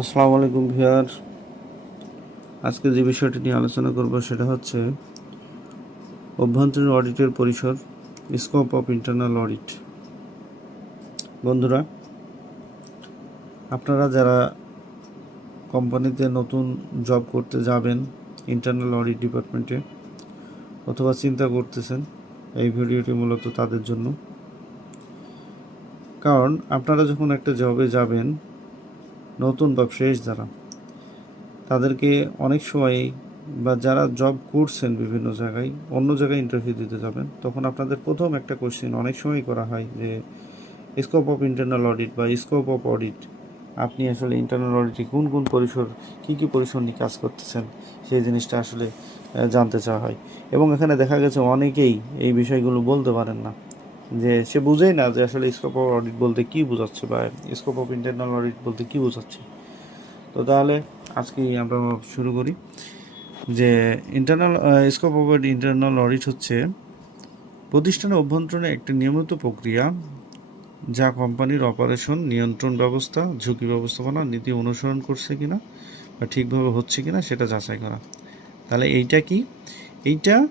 আসসালামু আলাইকুম ভিউয়ার। আজকে যে বিষয়টি নিয়ে আলোচনা করব সেটা হচ্ছে অভ্যন্তরীণ অডিটের পরিসর স্কোপ অফ ইন্টারনাল অডিট বন্ধুরা, আপনারা যারা কোম্পানিতে নতুন জব করতে যাবেন ইন্টারনাল অডিট ডিপার্টমেন্টে অথবা চিন্তা করতেছেন এই ভিডিওটি মূলত তাদের জন্য। কারণ আপনারা যখন একটা জবে যাবেন নতুন বা ফ্রেশ যারা, তাদেরকে অনেক সময় বা যারা জব করছেন বিভিন্ন জায়গায়, অন্য জায়গায় ইন্টারভিউ দিতে যাবেন, তখন আপনাদের প্রথম একটা কোশ্চেন অনেক সময় করা হয় যে স্কোপ অফ ইন্টারনাল অডিট বা স্কোপ অফ অডিট আপনি আসলে ইন্টারনাল অডিটে কোন কোন পরিসর, কী কী পরিসর নিয়ে কাজ করতেছেন, সেই জিনিসটা আসলে জানতে চাওয়া হয়। এবং এখানে দেখা গেছে অনেকেই এই বিষয়গুলো বলতে পারেন না। যে সে বুঝেই না যে আসলে স্কোপ অফ অডিট বলতে কী বোঝাচ্ছে বা স্কোপ অফ ইন্টারনাল অডিট বলতে কী বোঝাচ্ছে। তো তাহলে আজকে আমরা শুরু করি যে internal scope of internal audit হচ্ছে প্রতিষ্ঠানের অভ্যন্তরীণে একটি নিয়মিত প্রক্রিয়া যা কোম্পানির অপারেশন নিয়ন্ত্রণ ব্যবস্থা, ঝুঁকি ব্যবস্থাপনা, নীতি অনুসরণ করছে কিনা বা ঠিকভাবে হচ্ছে কিনা সেটা যাচাই করা। তাহলে এইটা কি? এইটা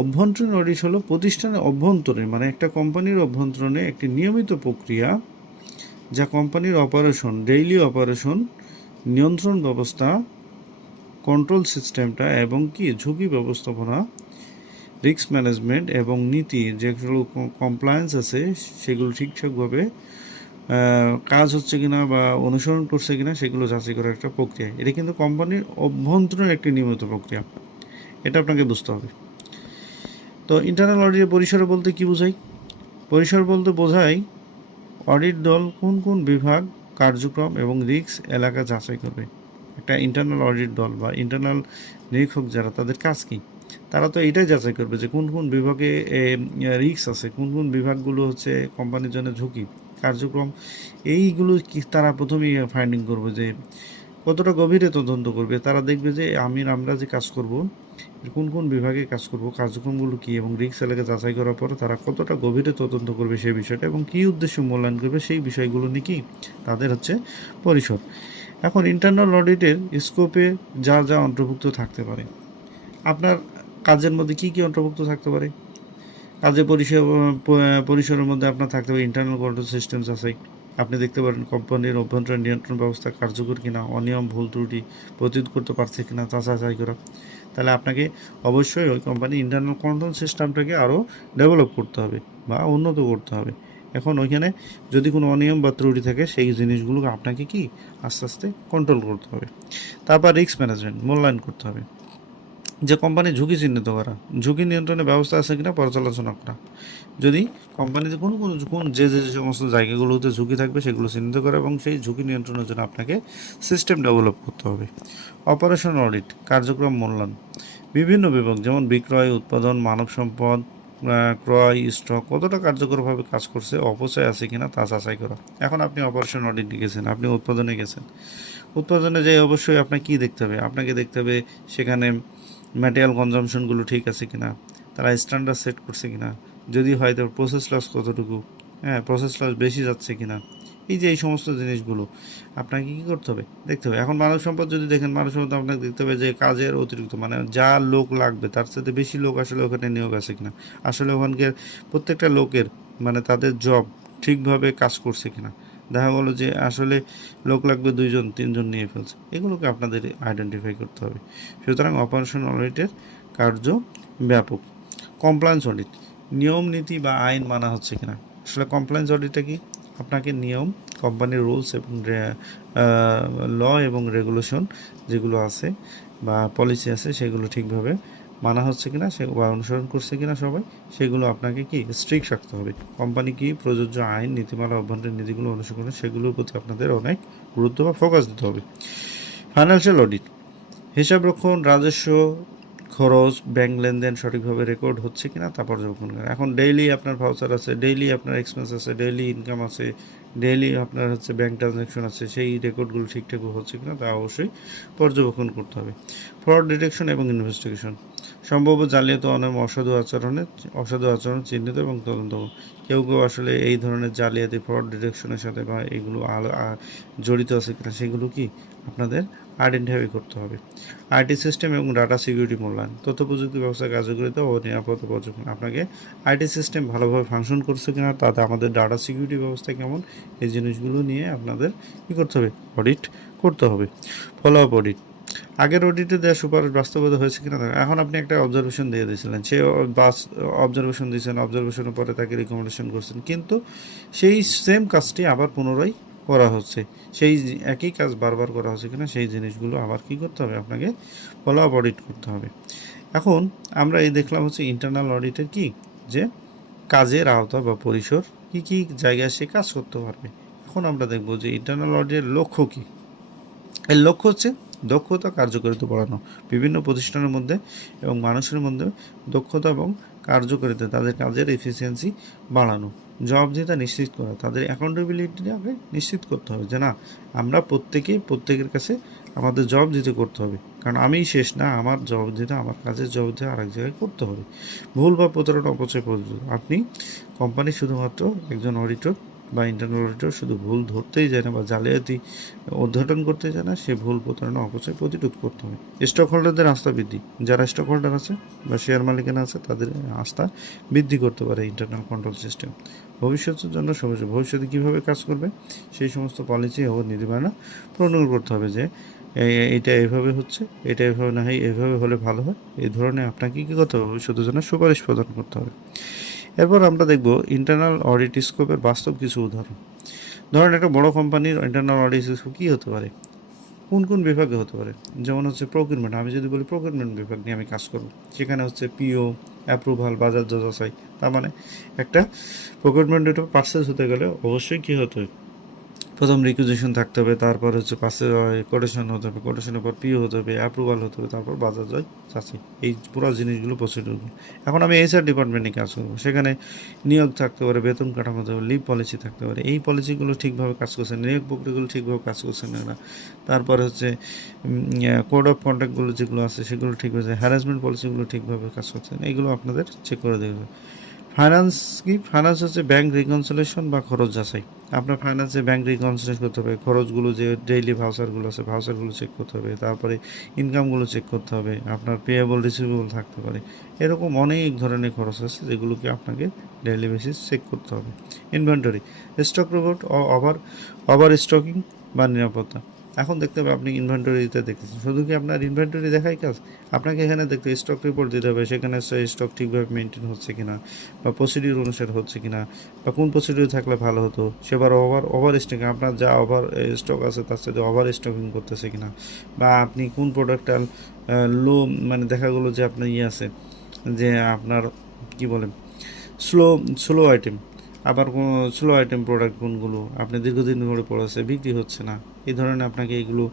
অভ্যন্তরীণ অডিট হলো প্রতিষ্ঠানের অভ্যন্তরে মানে একটা কোম্পানির অভ্যন্তরণে একটি নিয়মিত প্রক্রিয়া, যা কোম্পানির অপারেশন ডেইলি অপারেশন নিয়ন্ত্রণ ব্যবস্থা কন্ট্রোল সিস্টেমটা এবং কি? ঝুঁকি ব্যবস্থাপনা রিস্ক ম্যানেজমেন্ট এবং নীতি, যেগুলো কমপ্লায়েন্স আছে, সেগুলো ঠিকঠাকভাবে কাজ হচ্ছে কিনা বা অনুসরণ করছে কিনা, সেগুলো যাচাই করার একটা প্রক্রিয়া। এটা কিন্তু কোম্পানির অভ্যন্তরীণ একটি নিয়মিত প্রক্রিয়া। এটা আপনাকে বুঝতে হবে। তো ইন্টারনাল অডিটের পরিসর বলতে কি বোঝাই? পরিসর বলতে বোঝায় অডিট দল কোন কোন বিভাগ, কার্যক্রম এবং রিস্ক এলাকা যাচাই করবে। একটা ইন্টারনাল অডিট দল বা ইন্টারনাল নিরীক্ষক যারা, তাদের কাজ কী? তারা তো এটাই যাচাই করবে যে কোন কোন বিভাগে রিস্ক আছে, কোন কোন বিভাগগুলো হচ্ছে কোম্পানির জন্য ঝুঁকি, কার্যক্রম, এইগুলো কি তারা প্রথমেই ফাইন্ডিং করবে যে কতটা গভীরে তদন্ত করবে, তারা দেখবে যে আমি আমরা যে কাজ করব কোন কোন বিভাগে কাজ করব, কার্যক্রমগুলো কী এবং রিক্স এলাকা যাচাই করার পরে তারা কতটা গভীরে তদন্ত করবে সেই বিষয়টা এবং কী উদ্দেশ্যে মূল্যায়ন করবে সেই বিষয়গুলো নিয়ে কি তাদের হচ্ছে পরিসর। এখন ইন্টারনাল অডিটের স্কোপে যা যা অন্তর্ভুক্ত থাকতে পারে, আপনার কাজের মধ্যে কি কি অন্তর্ভুক্ত থাকতে পারে? কাজের পরিষেবা পরিসরের মধ্যে আপনার থাকতে পারে ইন্টারনাল কন্ট্রোল সিস্টেমস আছে আপনি দেখতে পারেন কোম্পানির অভ্যন্তরীণ নিয়ন্ত্রণ ব্যবস্থা কার্যকর কিনা, অনিয়ম, ভুল ত্রুটি প্রতিরোধ করতে পারছে কিনা তা যাচাই করা। তাহলে আপনাকে অবশ্যই ওই কোম্পানি ইন্টারনাল কন্ট্রোল সিস্টেমটাকে আরও ডেভেলপ করতে হবে বা উন্নত করতে হবে। এখন ওইখানে যদি কোনো অনিয়ম বা ত্রুটি থাকে, সেই জিনিসগুলোকে আপনাকে কি? আস্তে আস্তে কন্ট্রোল করতে হবে। তারপর রিস্ক ম্যানেজমেন্ট মূল্যায়ন করতে হবে। যে কোম্পানি ঝুঁকি চিহ্নিত করা, ঝুঁকি নিয়ন্ত্রণের ব্যবস্থা আছে কিনা পর্যালোচনা করা। যদি কোম্পানিতে কোনো কোনো যে যে সমস্ত জায়গাগুলোতে ঝুঁকি থাকবে সেগুলো চিহ্নিত করা এবং সেই ঝুঁকি নিয়ন্ত্রণের জন্য আপনাকে সিস্টেম ডেভেলপ করতে হবে। অপারেশন অডিট কার্যক্রম মূল্যায়ন, বিভিন্ন বিভাগ যেমন বিক্রয়, উৎপাদন, মানব সম্পদ ক্রয় স্টক কতটা কার্যকরভাবে কাজ করছে, অপচয় আছে কিনা তা যাচাই করা। এখন আপনি অপারেশন অডিট গেছেন, আপনি উৎপাদনে গেছেন। উৎপাদনে যাই অবশ্যই আপনাকে কী দেখতে হবে? আপনাকে দেখতে হবে সেখানে ম্যাটেরিয়াল কনজামশনগুলো ঠিক আছে কিনা, তারা স্ট্যান্ডার্ড সেট করছে কিনা, যদি হয় তো প্রসেস লস কতটুকু হ্যাঁ প্রসেস লস বেশি যাচ্ছে কিনা, এই যে এই সমস্ত জিনিসগুলো, আপনাকে কী করতে হবে? দেখতে হবে, এখন মানব সম্পদ যদি দেখেন, মানব সম্পদ আপনাকে দেখতে হবে যে কাজের অতিরিক্ত মানে যা লোক লাগবে, তার সাথে বেশি লোক আসলে ওখানে নিয়োগ আছে কিনা, আসলে ওখানকার প্রত্যেকটা লোকের মানে তাদের জব ঠিকভাবে কাজ করছে কিনা দেখা গেলো যে আসলে লোক লাগবে দুইজন, তিনজন নিয়ে ফেলছে। এগুলোকে আপনাদের আইডেন্টিফাই করতে হবে। সুতরাং অপারেশন অডিটের কার্য ব্যাপক। কমপ্লায়েন্স অডিট নিয়ম, নীতি বা আইন মানা হচ্ছে কিনা? আসলে কমপ্লায়েন্স অডিটটা কি? আপনাকে নিয়ম কোম্পানির রুলস এবং ল এবং রেগুলেশন যেগুলো আছে বা পলিসি আছে সেগুলো ঠিকভাবে মানা হচ্ছে কিনা, সে বা অনুসরণ করছে কিনা সবাই, সেগুলো আপনাকে কি স্ট্রিক্ট রাখতে হবে। কোম্পানি কি প্রযোজ্য আইন, নীতিমালা, অভ্যন্তরীণ নীতিগুলো অনুসরণ সেগুলোর প্রতি আপনাদের অনেক গুরুত্ব বা ফোকাস দিতে হবে। ফাইন্যান্সিয়াল অডিট হিসাব রক্ষণ, রাজস্ব, খরচ ব্যাংক লেনদেন সঠিকভাবে রেকর্ড হচ্ছে কিনা তা পর্যবেক্ষণ করা এখন ডেইলি আপনার ভাউচার আছে ডেইলি আপনার এক্সপেন্স আছে ডেইলি ইনকাম আছে ডেইলি আপনার হচ্ছে ব্যাংক ট্রানজ্যাকশন আছে, সেই রেকর্ডগুলো ঠিকঠাক হচ্ছে কিনা তা অবশ্যই পর্যবেক্ষণ করতে হবে। ফ্রড ডিটেকশন এবং ইনভেস্টিগেশন সম্ভাব্য জালিয়াতি অনেক অসাধু আচরণে, অসাধু আচরণ চিহ্নিত এবং তদন্ত। কেউ কেউ আসলে এই ধরনের জালিয়াতি ফ্রড ডিটেকশনের সাথে বা এগুলো জড়িত আছে কিনা সেগুলো কি আপনাদের আইডেন্টিফাই করতে হবে। আইটি সিস্টেম এবং ডাটা সিকিউরিটি মূল্যায়ন, তথ্য প্রযুক্তি ব্যবস্থার কার্যকারিতা ও নিরাপত্তা পর্যবেক্ষণ। আপনাকে আইটি সিস্টেম ভালোভাবে ফাংশন করছে কিনা, তাতে আমাদের ডাটা সিকিউরিটি ব্যবস্থা কেমন, এই জিনিসগুলো নিয়ে আপনাদের কী করতে হবে অডিট করতে হবে। ফলো আপ অডিট আগের অডিটে দেওয়া সুপারিশ বাস্তবায়িত হয়েছে কিনা। এখন আপনি একটা অবজারভেশন দিয়ে দিয়েছিলেন। সে বাস অবজারভেশন দিয়েছেন অবজারভেশনের পরে তাকে রিকমেন্ডেশন করছেন। কিন্তু সেই সেম কাজটি আবার পুনরায় করা হচ্ছে। সেই একই কাজ বারবার করা হচ্ছে কিনা, সেই জিনিসগুলো আবার কি করতে হবে? আপনাকে ফলো আপ অডিট করতে হবে। এখন আমরা এই দেখলাম হচ্ছে ইন্টারনাল অডিটের কি? যে কাজের আওতা বা পরিসর কি কি জায়গায় সে কাজ করতে পারবে। এখন আমরা দেখব যে ইন্টারনাল অডিটের লক্ষ্য কি? এর লক্ষ্য হচ্ছে দক্ষতা কার্যকারিতা বাড়ানো বিভিন্ন প্রতিষ্ঠানের মধ্যে এবং মানুষের মধ্যে দক্ষতা এবং কার্যকারিতা, তাদের কাজের এফিসিয়েন্সি বাড়ানো জবাবদিহিতা নিশ্চিত করা, তাদের অ্যাকাউন্টেবিলিটিটাকে নিশ্চিত করতে হবে যে না, আমরা প্রত্যেকেই প্রত্যেকের কাছে আমাদের জবাব দিতে করতে হবে। কারণ আমিই শেষ না, আমার জবাবদিহিতা আমার কাজের জবাবদিহিতা আরেক জায়গায় করতে হবে। ভুল বা প্রতারণা অপচয় পদ্ধতি আপনি কোম্পানি শুধুমাত্র একজন অডিটর বা ইন্টারনাল অডিটর শুধু ভুল ধরতেই যায় না বা জালিয়াতি উদ্ঘাটন করতে যায় না, সে ভুল প্রতারণা, অপচয় প্রতিরোধ করতে হবে স্টক হোল্ডারদের আস্থা বৃদ্ধি। যারা স্টক হোল্ডার আছে বা শেয়ার মালিকানা আছে, তাদের আস্থা বৃদ্ধি করতে পারে ইন্টারনাল কন্ট্রোল সিস্টেম ভবিষ্যতের জন্য সমস্যা ভবিষ্যতে কীভাবে কাজ করবে, সেই সমস্ত পলিসি ও নীতিমালা প্রণয়ন করতে হবে যে এটা এভাবে হচ্ছে, এটা এভাবে না হয়, এভাবে হলে ভালো হয়। এই ধরনের আপনাকে কী করতে হবে? ভবিষ্যতের জন্য সুপারিশ প্রদান করতে হবে। এরপর আমরা দেখব ইন্টারনাল অডিট স্কোপের বাস্তব কিছু উদাহরণ। ধরেন একটা বড় কোম্পানির ইন্টারনাল অডিট স্কোপ কী হতে পারে? কোন কোন বিভাগে হতে পারে? যেমন হচ্ছে প্রকিউরমেন্ট আমি যদি বলি প্রকিউরমেন্ট বিভাগ নিয়ে আমি কাজ করব। সেখানে হচ্ছে পিও অ্যাপ্রুভাল বাজার যাচাই। তার মানে একটা প্রকিউরমেন্ট পার্সেস হতে গেলে অবশ্যই কী হতে হবে প্রথম রিকুইজিশন থাকতে হবে তারপর হচ্ছে পাশে কোটেশন হতে হবে কোটেশনের পর পিও হতে হবে অ্যাপ্রুভাল হতে হবে তারপর বাজার জয় চাষি। এই পুরো জিনিসগুলো প্রসিডিউরগুলো এখন আমি এইচআর ডিপার্টমেন্টে কাজ করব। সেখানে নিয়োগ থাকতে পারে বেতন কাঠামো পারে লিভ পলিসি থাকতে পারে। এই পলিসিগুলো ঠিকভাবে কাজ করছে না, নিয়োগ প্রক্রিয়াগুলো ঠিকভাবে কাজ করছে না তারপর হচ্ছে কোড অফ কন্ডাক্টগুলো যেগুলো আছে সেগুলো ঠিক হয়েছে হ্যারাসমেন্ট পলিসিগুলো ঠিকভাবে কাজ করছে না এগুলো আপনাদের চেক করে দেখবে। ফাইন্যান্স কি? ফাইন্যান্স হচ্ছে ব্যাংক রিকনসিলেশন বা খরচ যাচাই। আপনার ফাইন্যান্সে ব্যাংক রিকনসিলেশন করতে হবে, খরচগুলো যে ডেইলি ভাউচারগুলো আছে ভাউচারগুলো চেক করতে হবে, তারপরে ইনকামগুলো চেক করতে হবে, আপনার পেয়েবল রিসিভেবল থাকতে পারে। এরকম অনেক ধরনের খরচ আছে যেগুলোকে আপনাকে ডেইলি বেসিস চেক করতে হবে। Inventory stock report over overstocking বা নিরাপত্তা। এখন দেখতে হবে আপনি ইনভেন্টরিতে দেখতেছেন। শুধু কি আপনার ইনভেন্টরি দেখাই কাজ? আপনাকে এখানে দেখতে স্টক রিপোর্ট দিতে হবে, সেখানে স্টক ঠিকভাবে মেনটেন হচ্ছে কিনা, বা প্রসিডিউর অনুসারে হচ্ছে কিনা, বা কোন প্রসিডিউর থাকলে ভালো হতো সেবার ওভার ওভার স্টকিং আপনার যা ওভার স্টক আছে তার সাথে ওভার স্টকিং করতেছে কিনা, বা আপনি কোন প্রোডাক্টটা লো মানে দেখা গেলো যে আপনার ইয়ে আছে, যে আপনার, কি বলেন স্লো স্লো আইটেম আবার কোনো স্লো আইটেম প্রোডাক্ট কোনগুলো? আপনি দীর্ঘদিন ধরে পড়েছে বিক্রি হচ্ছে না। এই ধরনের আপনাকে এগুলো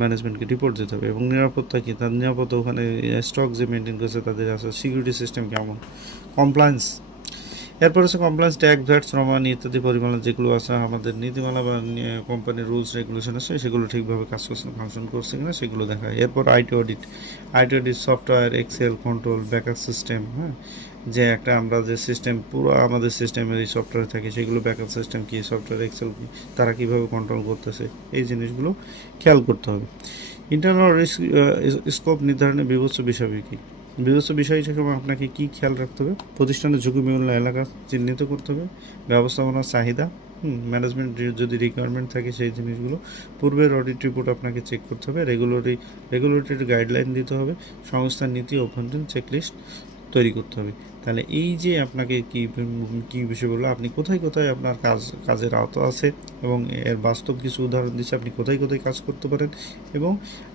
ম্যানেজমেন্টকে রিপোর্ট দিতে হবে। এবং নিরাপত্তা কী? তার নিরাপত্তা ওখানে স্টক যে মেনটেন করছে, তাদের আছে সিকিউরিটি সিস্টেম কেমন? কমপ্লায়েন্স এরপর হচ্ছে কমপ্লায়েন্স ট্যাক্স ভ্যাট শ্রমানি ইত্যাদি পরিমাণ যেগুলো আছে, আমাদের নীতিমালা বা কোম্পানির রুলস রেগুলেশন আছে, সেগুলো ঠিকভাবে কাজ করছে না ফাংশন করছে কিনা সেগুলো দেখায়। এরপর IT audit IT audit software Excel control backup system হ্যাঁ? যে একটা আমরা যে সিস্টেম পুরো আমাদের সিস্টেমের এই সফটওয়্যার থাকে, সেগুলো ব্যাকআপ সিস্টেম কী সফটওয়্যার এক্সেল কী, তারা কীভাবে কন্ট্রোল করতেছে, এই জিনিসগুলো খেয়াল করতে হবে। ইন্টারনাল রিস্ক স্কোপ নির্ধারণে বিভৎস বিষয় কী বিভৎস বিষয় হিসেবে আপনাকে কি খেয়াল রাখতে হবে? প্রতিষ্ঠানের ঝুঁকিপূর্ণ এলাকা চিহ্নিত করতে হবে। ব্যবস্থাপনার চাহিদা ম্যানেজমেন্ট যদি রিকোয়ারমেন্ট থাকে সেই জিনিসগুলো, পূর্বের অডিট রিপোর্ট আপনাকে চেক করতে হবে। রেগুলারি রেগুলেটরি গাইডলাইন দিতে হবে। সংস্থার নীতি অভ্যন্তরীণ চেকলিস্ট তৈরি করতে হবে। তাহলে এই যে আপনাকে কি কি বিষয় বলল, আপনি কোথায় কোথায় আপনার কাজ, কাজের আওতা আছে এবং এর বাস্তব কিছু উদাহরণ দিচ্ছে, আপনি কোথায় কোথায় কাজ করতে পারেন এবং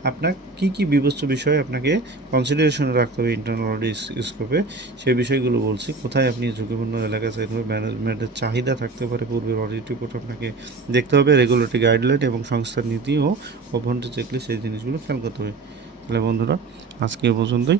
আপনার কি কি বিবস্ত বিষয় আপনাকে কনসিডারেশনে রাখতে হবে ইন্টারনাল অডিট স্কোপে সেই বিষয়গুলো বলছি। কোথায় আপনি ঝুঁকিপূর্ণ এলাকা হবে ম্যানেজমেন্টের চাহিদা থাকতে পারে, পূর্বের অডিট রিপোর্ট আপনাকে দেখতে হবে রেগুলেটরি গাইডলাইন এবং সংস্থার নীতি ও অভ্যন্তর চেকলে সেই জিনিসগুলো খেয়াল করতে হবে। তাহলে বন্ধুরা, আজকে পর্যন্তই।